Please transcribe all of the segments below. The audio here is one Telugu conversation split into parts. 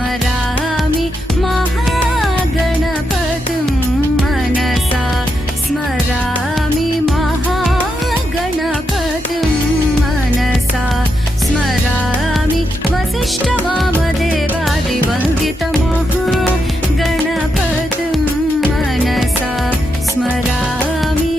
स्मरामि महागणपतिं मनसा स्मरामि महागणपतिं मनसा स्मरामि वसिष्ठवामदेवादिवन्दितमहागणपतिं मनसा स्मरामि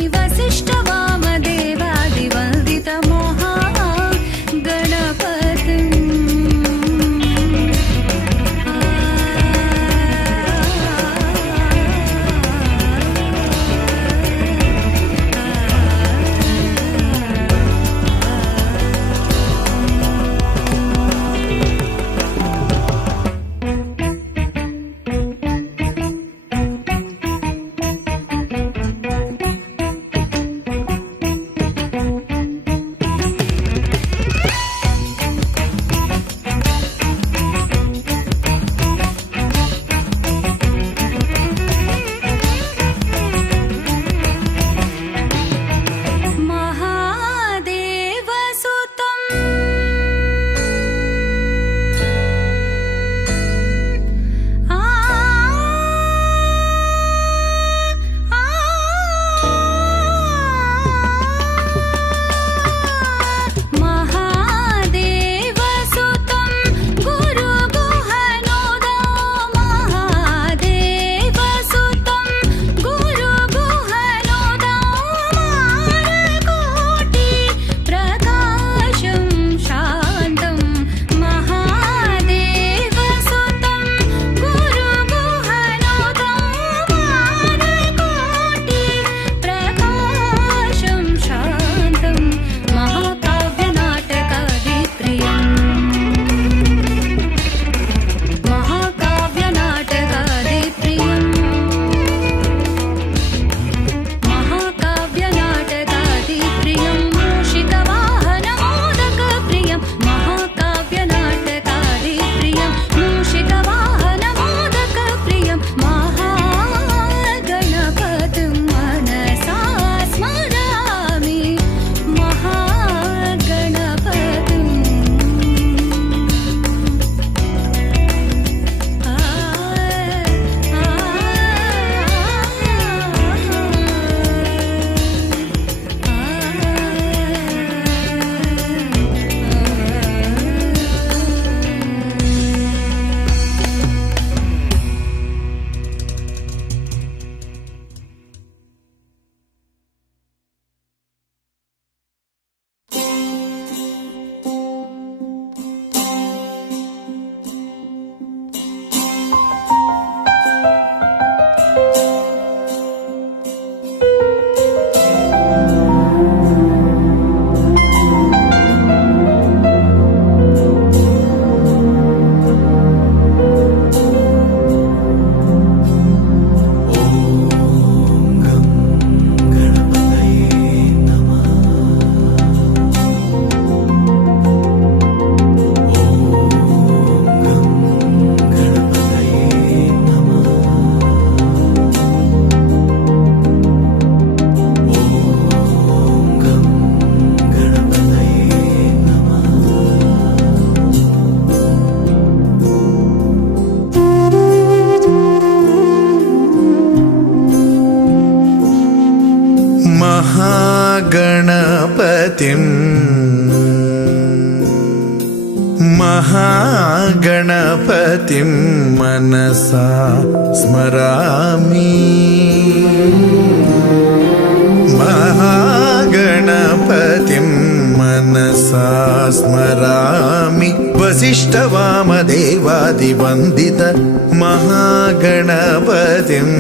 वसिष्ठवामदेवादिवन्दितमहागणपतिम् महागणपतिं मनसा स्मरामि महागणपतिं मनसा स्मरामि वसिष्ठवामदेवादिवन्दित महागणपतिम्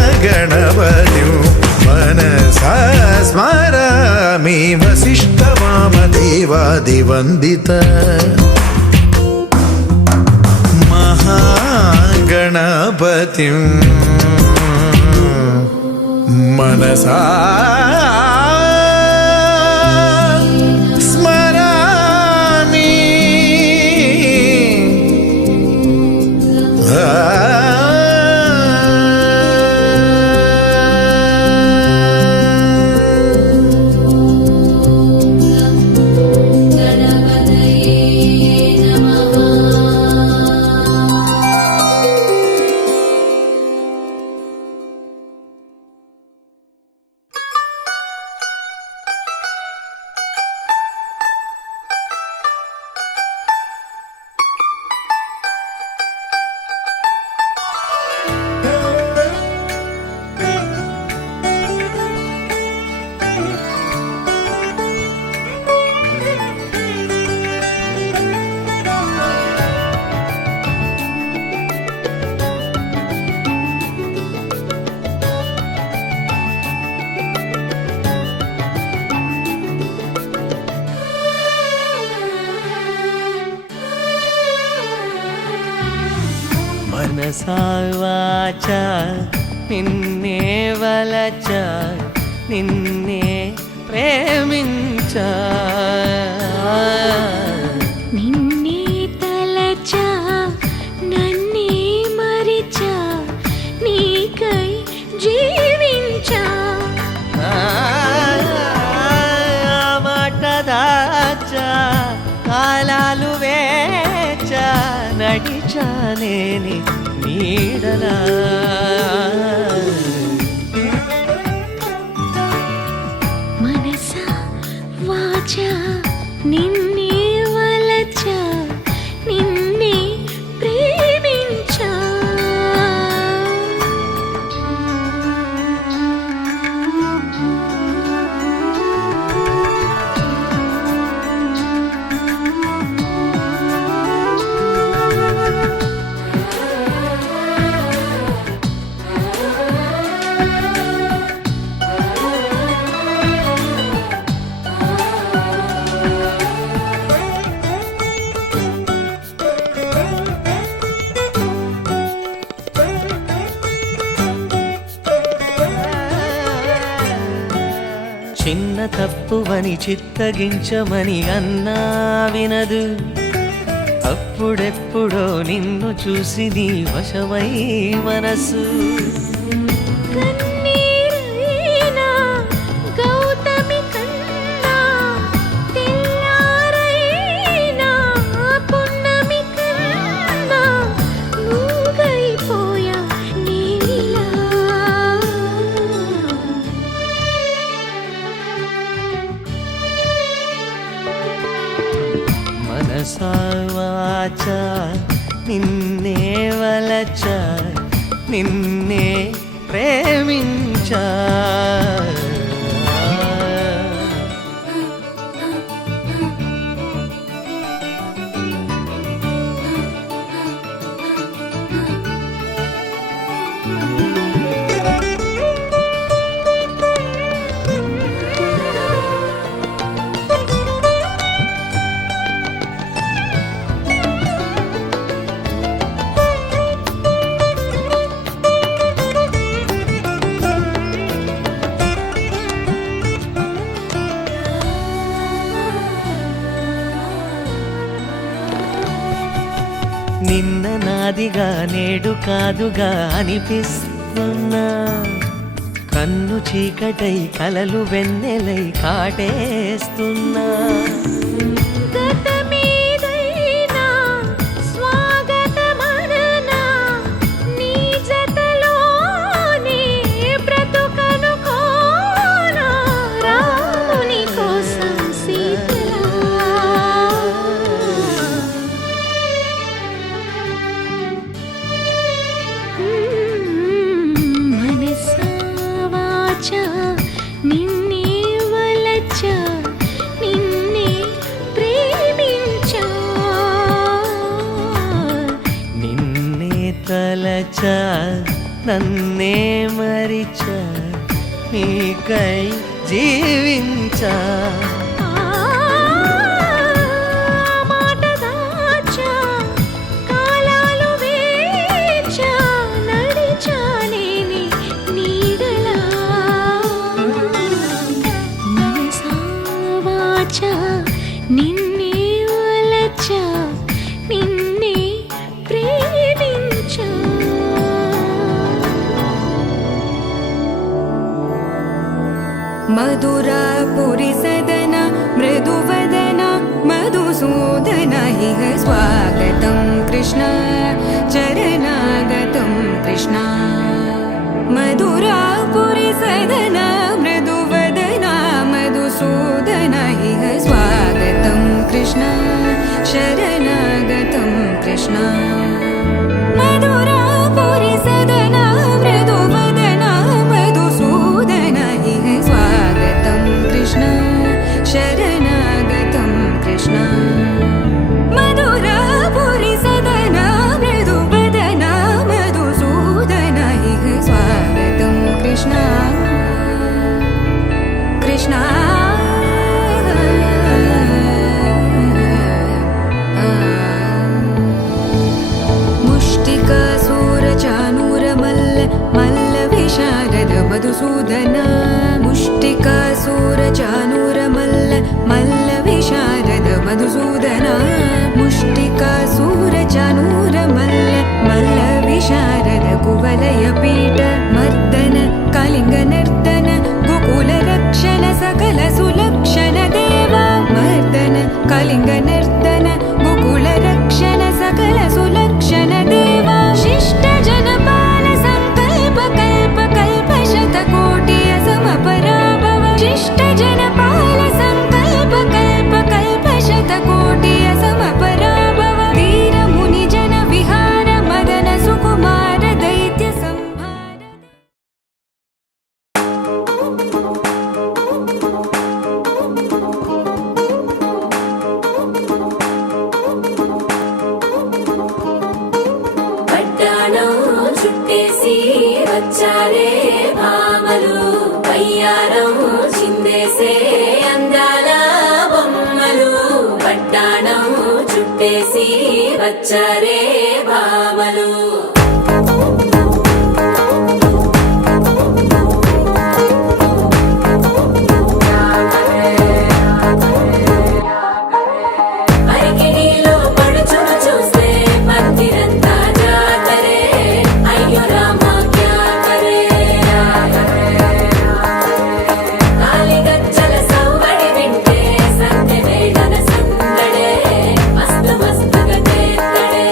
महागणपतिं मनसा स्मरामि वसिष्ठवामदेवादिवन्दित महागणपतिं मनसा स्मरामि మనసా వాచా నిన్నే వలచా నిన్నే ప్రేమించా నిన్నే తలచా నన్నే మరిచా నీకై జీవించా మాట దాచా కాలాలు వేచా నడిచానేని నీడలా మనసా వాచా నిన్నే వలచా నిన్నే ప్రేమించా చిన్న తప్పువని చిత్తగించమని అన్నా వినదు అప్పుడెప్పుడో నిన్ను చూసి నీ వశమై మనసు కన్నీరైనా గౌతమి కన్నా తెల్లారైనా పున్నమి కన్నా నువ్వైపోయా నీవిలా మనసా వాచా నిన్నే వలచా నిన్నే ప్రేమించా నిన్న నాదిగా నేడు కాదుగా అనిపిస్తున్నా కన్ను చీకటై కలలు వెన్నెలై కాటేస్తున్నా గతమేదైనా స్వాగతమననా నీ జతలోనే బ్రతుకనుకోనా రాముని కోసం సీతలా మనసా వాచా నిన్నే వలచా నిన్నే ప్రేమి నన్నే మరిచా నీకై జీవించా మాట దాచా కాలాలు వేచా నడిచా నేని నీడలా మనసా వాచా నిన్నే వలచా నిన్నే ప్రేమించా मधुरापुरि सदन मृदुवदन मधुसूदन इह स्वागतं कृष्ण चरणागतं कृष्ण मधुरापुरि सदन मृदुवदन मधुसूदन इह स्वागतं कृष्ण शरणागतं कृष्ण मधुरापुरि सदन मृदुवदन मधुसूदन इह स्वागतं कृष्ण शरणागतं कृष्ण मधुरापुरि सदन मृदुवदन मधुसूदन इह स्वागतं कृष्ण कृष्ण मुष्टिकासूरचानूरमल्ल मल्लविशारद मधुसूदन मुष्टिकासूरचानूरमल्ल मल्लविशारद मधुसूदन मुष्टिकासूरचानूरमल्ल मल्लविशारद कुवलयपीठ मर्दन कलिङ्गनर्दन गोकुलरक्षण सकल सुलक्षण देवा मर्दन कलिङ्गनर्दन गोकुलरक्षण सकल सुलक्षण देवा शिष्ट जनपाल संकल्प कल्प कल्प शतकोटि असमपराभव शिष्ट जनपाल संकल्प कल्प कल्प शतकोटि असमपराभव वीर मुनि जन विहार मदन सुकुमार दैत्य संहार పట్టాణం చుట్టేసి వచ్చారే భామలు పయ్యారం చిందేసే అందాల బొమ్మలు పట్టాణం చుట్టేసి వచ్చారే భామలు అరికిణీలో పడుచును చూస్తే మందిరంతా జాతరే అయ్యో రామా క్యా కరే కాలిగజ్జల సౌవడి వింటే సంధ్య వేళన సందడే మస్తు మస్తుగా చేత్తడే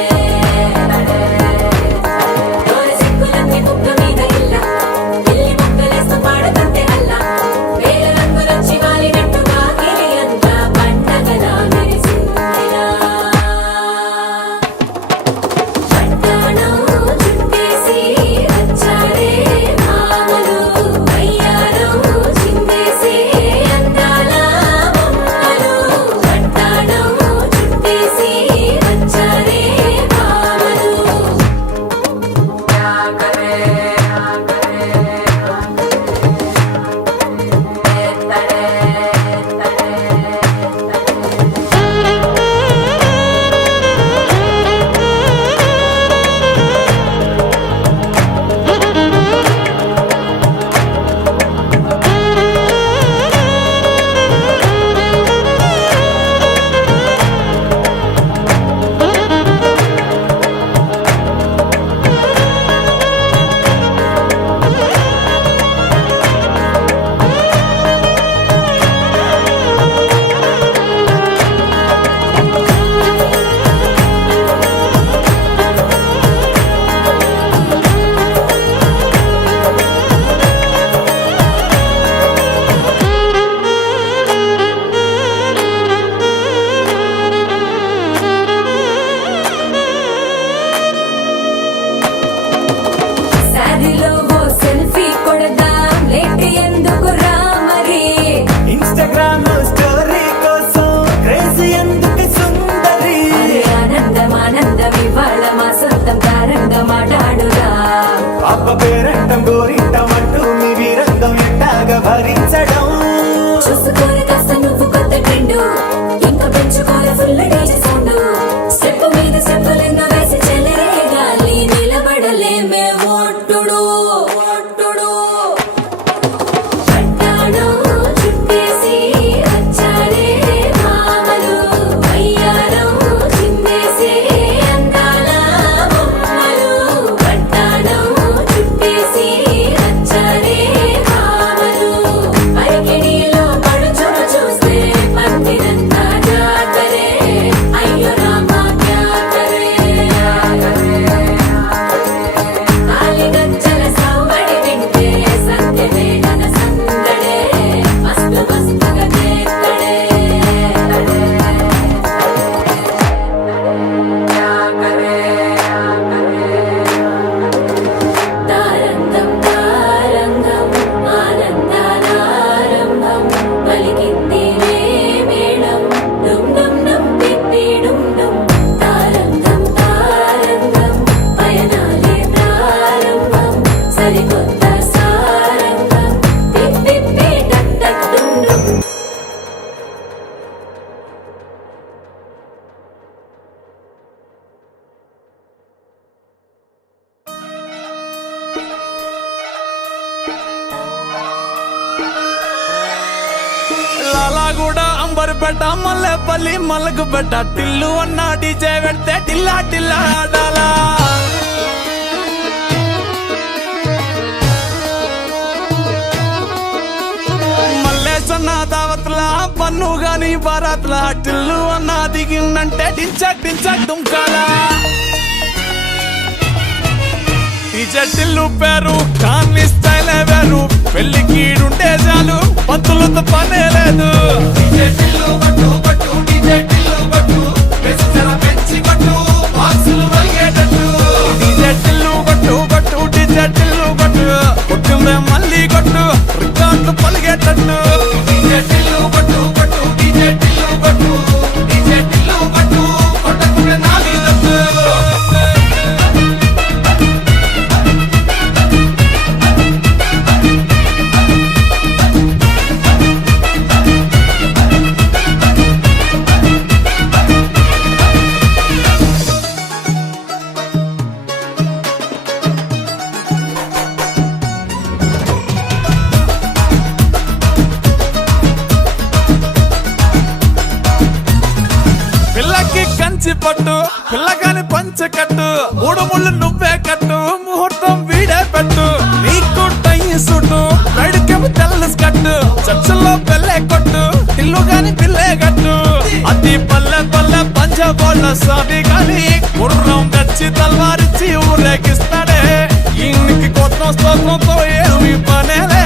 పేరంటం గోరింటం అంటూ మీ వీరంగం ఎట్టాగా భరించడం చూసుకోరు కాస్త నువ్వు కొత్త ట్రెండు ఇంకా పెంచుకోరు ఫుల్ డీజే సౌండ్ స్టెప్ మీద స్టెప్పులెన్నో వేసి చెలరే గాలి నిలబడలేమే ఒట్టుడు ఒట్టుడు పట్టాడు చుట్టేసి వచ్చారే మామలు అయ్యారం చిందేసే అందాల బొమ్మలు పట్టాడు చుట్టేసి వచ్చారే మామలు అరికెడిలో పడుచును చూస్తే పందిరంతా జాతరే అయ్యో రామా క్యా కరే కాలిగజ్జల సవ్వడి వింటే సంధ్యమే గన సందడే మస్తు మస్తుగా చేస్తడే తారంగం తారంగం ఆనందానారంభం పలికింది మేళం డుమ్ డుమ్ డుమ్ పిప్పి డుమ్ డుమ్ తారంగం తారంగం పయనాలే ప్రారంభం సరికొత్త సారంగం పిప్పి టక్ టక్ డుమ్ డుమ్ లాలాగూడ అంబర్పేట మల్లెపల్లి మల్లకుపేట టిల్లు అన్న డీజే పెడితే టిల్లా టిల్లా ఆడాలా మల్లేసన్న దావత్ల పన్ను గాని బారాత్ల టిల్లు అన్న దిగిందంటే డించక్ డించక్ దుంకాలా డీజే టిల్లు పేరు కాన్ని స్టైలే వేరు పెళ్లి కీడుంటే చాలు పంతులతో పనే లేదు డీజే టిల్లు కొట్టు కొట్టు డీజే టిల్లు కొట్టు వెచ్చన పెంచి కొట్టు బాక్సులు వలిగేటట్టు డీజే టిల్లు కొట్టు కొట్టు డీజే టిల్లు కొట్టు కొట్టిందే మళ్ళీ కొట్టు రికార్డులు పలిగేటట్టు డీజే టిల్లు కొట్టు కొట్టు డీజే టిల్లు కొట్టు డీజే టిల్లు కొట్టు కొట్టకుంటే నా మీదట్టు పిల్లకి కంచి పట్టు పిల్లగాని పంచ కట్టు మూడు ముళ్ళు నువ్వే కట్టు ముహూర్తం వీడే పెట్టు నీకు టై సుట్టు రైడ్కేమో తెల్ల కట్టు చర్చల్లో పెళ్ళే కొట్టు ఇల్లు గాని పిల్లే కట్టు అతి పల్లె పల్లె పంచబోళ్ళ సాది గాని గుర్రం గచ్చి తల్వారిచ్చి ఊరేగిస్తాడే ఈయనకి కొత్త స్తోత్రంతో ఏమి పనేలే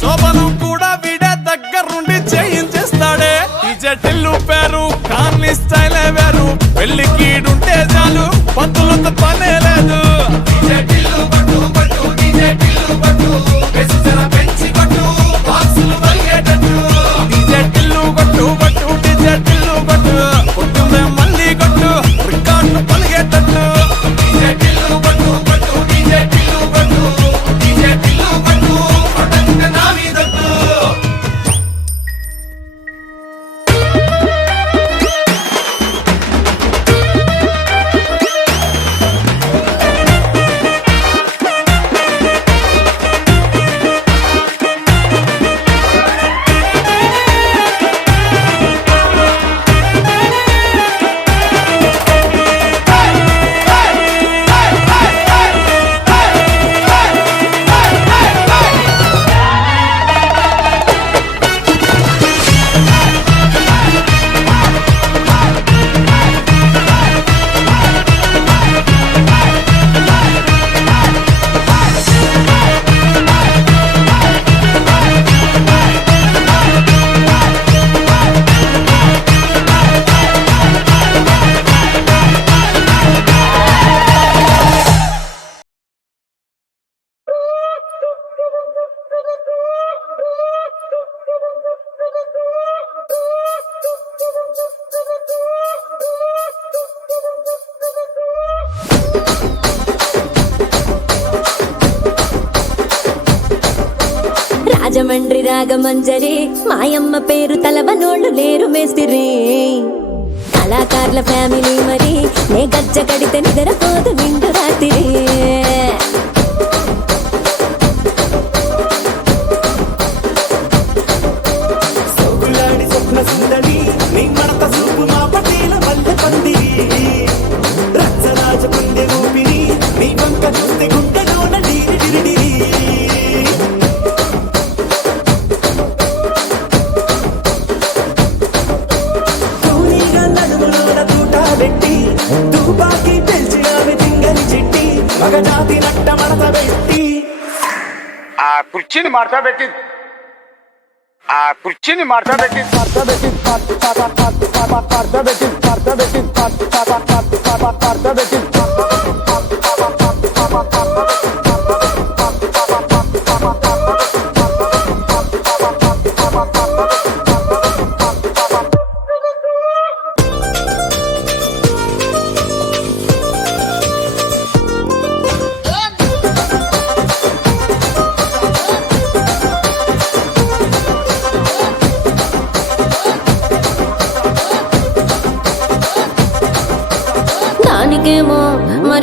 శోభనం కూడా వీడే దగ్గరుండి చేయించేస్తాడే డీజే టిల్లు పేరు కాన్ని స్టైలే వేరు పెళ్లి కీడుంటే చాలు పంతులతో పనే లేదు డీజే టిల్లు కొట్టు కొట్టు డీజే టిల్లు కొట్టు వెచ్చన పెంచి కొట్టు బాక్సులు వలిగేటట్టు డీజే టిల్లు కొట్టు కొట్టు డీజే టిల్లు కొట్టు కొట్టిందే మళ్ళీ కొట్టు రికార్డులు పలిగేటట్టు డీజే టిల్లు కొట్టు కొట్టు డీజే టిల్లు కొట్టు డీజే టిల్లు కొట్టు కొట్టకుంటే నా మీదట్టు రాజమండ్రి రాగమంజరి మాయమ్మ పేరు తలవనోళ్ళు లేరు మేస్తిరి కళాకారుల ఫ్యామిలీ మరి నే గజ్జ కడితే నిద్రపోదు నిండు రాత్రి సోకులాడి స్వప్న సుందరి నీ మడత సూపు మా పటేల మల్లె పందిరి రచ్చరాజ పుండె ఊపిరి నీ వంక చూస్తే గుండెలోన డిరిడిరిడిరి కూలీగా నడుములోన తూట పెట్టి తుపాకీ పెంచి ఆమె తింగని చిట్టి మగ జాతి నట్ట మడత పెట్టి ఆ కుర్చీని మార్తా పెట్టి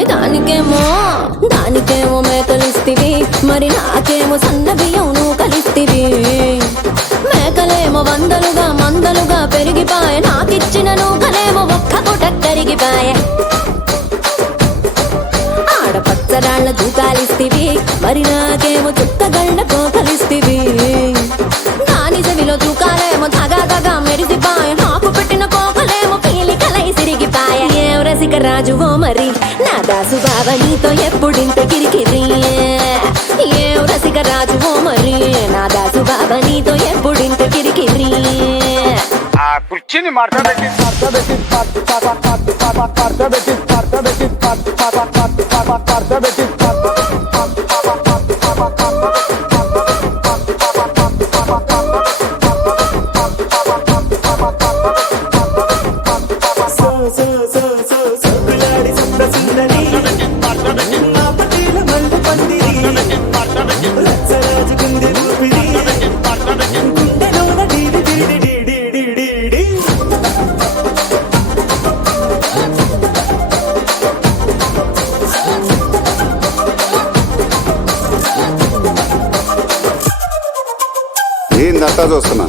దానికేమో దానికేమో మేకలిస్తివి మరి నాకేమో సన్న బియ్యం నువ్వు కలిస్తివి మేకలేమో మందలుగా పెరిగిపాయే నాకిచ్చిన నూకలేమో ఒక్క పూట కరిగిపాయే ఆడపచ్చరాళ్ళ దూకాలిస్తివి మరి నాకేమో చుక్కగళ్ళ కోకలిస్తివి దాని చెవిలో దూకాలేమో దగా మెరిసిపాయే నాకు పెట్టిన కోకలేమో పీలికలై సిరిగిపాయే ఏం రసిక రాజువో మరి నా దాసు బావ నీతో ఎప్పుడింత కిరికిరి ఏం రసిక రాజువో మరి నా దాసు బావ నీతో ఎప్పుడింత కిరికిరి ఆ కుర్చీని మార్తా పెట్టి సోకులాడి స్వప్న సుందరి మా పటేల మల్లె పందిరి రచ్చరాజ పుండె ఊపిరి గుండెలోన డిరిడిరిడిరిడిరిడి ఏందంతా చూస్తున్నా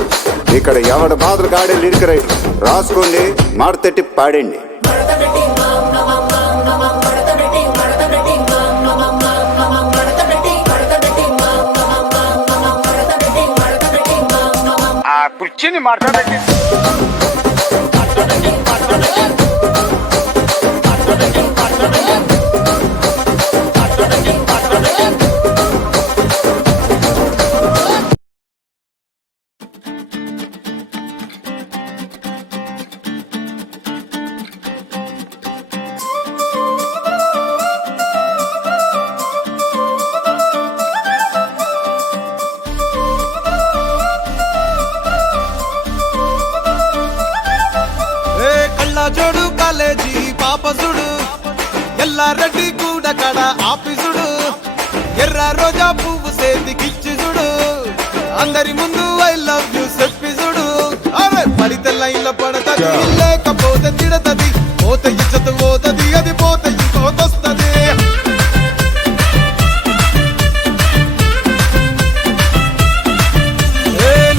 ఇక్కడ ఎవడి బాధలు కాడే లిరిక్ రైటర్ రాసుకోండి మాడతెట్టి పాడండి ఆ కుర్చీని మార్తా పెట్టి జోడు కాలేజీ పాపసుడు ఎల్లారెడ్డి కూడా కడ ఆఫీసుడు ఎర్ర రోజా పువ్వు సేతికిచ్చి చూడు అందరి ముందు ఐ లవ్ యూ చెప్పి చూడు అరే పడితే లైన్ల పడతది లేకపోతే తిడతది పోత ఇచ్చత పోతది అది పోత ఇంకోతొస్తది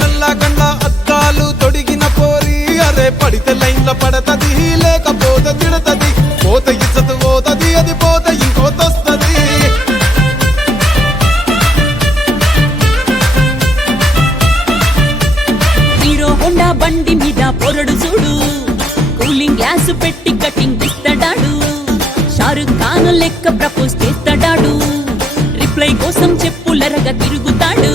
నల్ల కండ అద్దాలు తొడిగిన పోరి అరే పడితే లైన్ల పడతది లేకపోతే తిడతది పోత ఇచ్చత పోతది అది పోత ఇంకోతొస్తది హీరో హోండా బండి మీద పొరడు చూడు కూలింగ్ గ్లాస్ పెట్టి కటింగ్ ఇస్తాడాడు షారుఖ్ ఖాన్ లెక్క ప్రపోజ్ చేస్తాడాడు రిప్లై కోసం చెప్పులరగా తిరుగుతాడు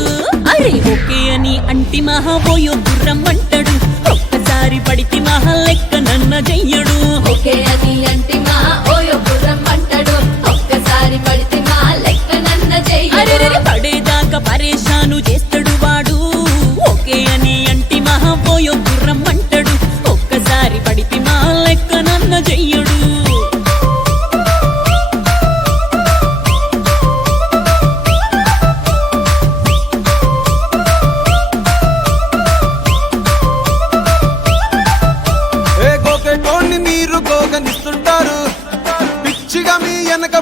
అరే ఓకే అని అంటి మహా పోయో గుర్రం అంటాడు ఒక్కసారి పడితే మహా లెక్క నన్న చెయ్యడు ఓకే అది అంటే మా ఓయో గుర్రం అంటాడు ఒక్కసారి పడితే మా లెక్క నన్న అరే చెయ్యడు పడేదాకా పరేషాను చేస్తాడు వాడు ఓకే అని అంటి మహా పోయో గుర్రం అంటాడు ఒక్కసారి పడితే మా లెక్క నన్న చెయ్యడు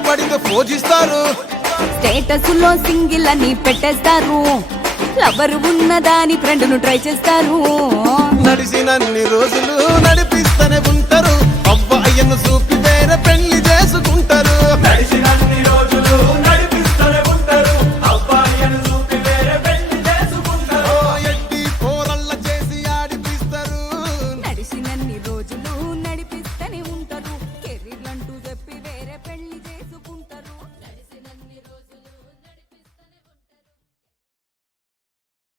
పడితే పూజిస్తారు. స్టేటస్ లో సింగిల్ అని పెట్టేస్తారు, లవర్ ఉన్నదాని ఫ్రెండ్ ను ట్రై చేస్తారు. నడిసినన్ని రోజులు నడిపిస్తూనే